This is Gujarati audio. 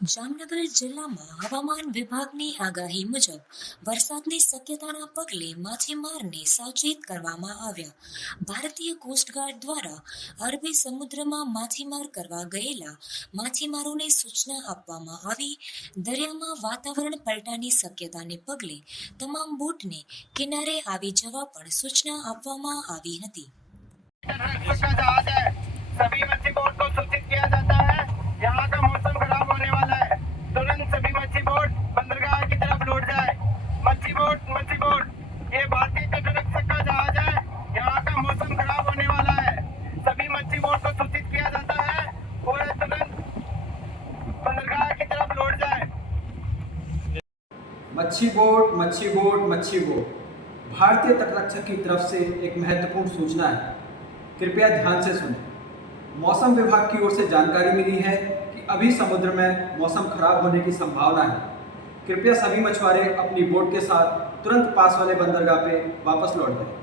જામનગર જિલ્લામાં હવામાન વિભાગની આગાહી મુજબ વરસાદની શક્યતાના પગલે માછીમારને સાવચેત કરવામાં આવ્યા. ભારતીય કોસ્ટગાર્ડ દ્વારા અરબી સમુદ્રમાં માછીમાર કરવા ગયેલા માછીમારોને સૂચના આપવામાં આવી. દરિયામાં વાતાવરણ પલટાની શક્યતાને પગલે તમામ બોટને કિનારે આવી જવા પણ સૂચના આપવામાં આવી હતી. मच्छी बोट मच्छी बोट मच्छी बोट भारतीय तटरक्षक की तरफ़ से एक महत्वपूर्ण सूचना है। कृपया ध्यान से सुने। मौसम विभाग की ओर से जानकारी मिली है कि अभी समुद्र में मौसम खराब होने की संभावना है। कृपया सभी मछुआरे अपनी बोट के साथ तुरंत पास वाले बंदरगाह पे वापस लौट जाएँ।